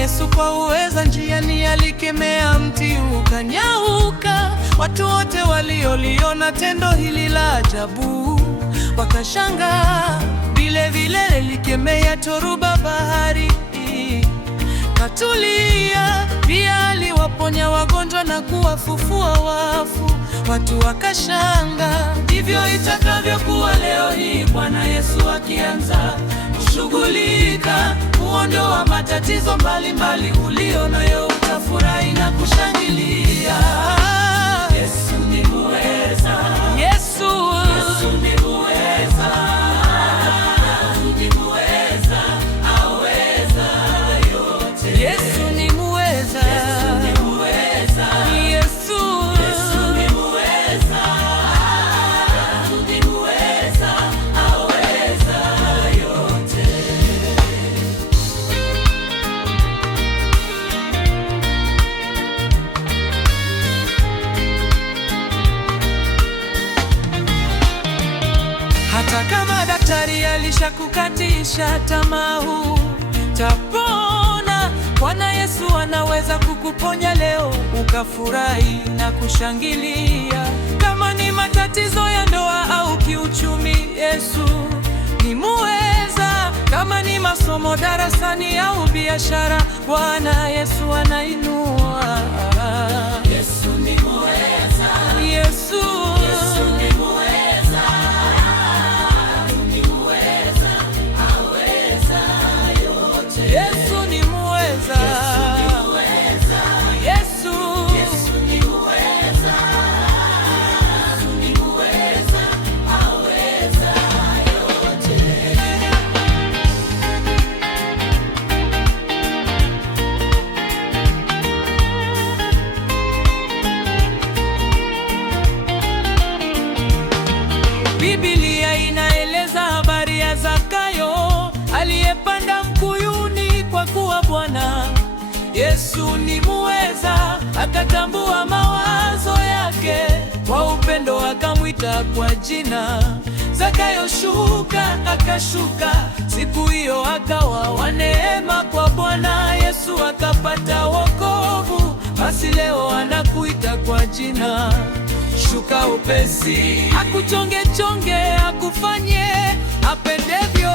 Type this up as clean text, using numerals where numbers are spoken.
Yesu kwa uweza njiani alikemea mti ukanyauka. Watu wote walioliona tendo hili la ajabu wakashangaa. Vile vile alikemea dhoruba, bahari katulia. Pia aliwaponya wagonjwa na kuwafufua wafu. Watu wakashangaa. Ndivyo itakavyokuwa leo hii, Bwana Yesu akianza kushughulika kuondoa matatizo mbalimbali ulio nayo, utafurahi na kushangilia. Yesu ni muweza. Yesu ni muweza. Ni muweza, aweza yote. Yesu ni muweza. Yesu ni muweza. Yesu ni muweza. Ni muweza, aweza yote. Hata kama daktari alishakukatisha tamaa, utapona. Bwana Yesu anaweza kukuponya leo, ukafurahi na kushangilia. Kama ni matatizo ya ndoa au kiuchumi, Yesu ni muweza. Kama ni masomo darasani au biashara, Bwana Yesu anainua. Yesu ni muweza. Yesu ni muweza. Ni muweza, aweza yote. Yesu ni muweza. Yesu ni muweza. Ni muweza, aweza yote. Biblia inaeleza habari ya Zakayo aliyepanda mkuyuni kwa kuwa Bwana Yesu ni muweza. Akatambua mawazo yake, kwa upendo akamwita kwa jina. Zakayo shuka, akashuka. Siku hiyo akawa wa neema kwa Bwana Yesu, akapata wokovu. Basi leo anakuita kwa jina. Shuka upesi, akuchonge chonge, akufanye apendevyo.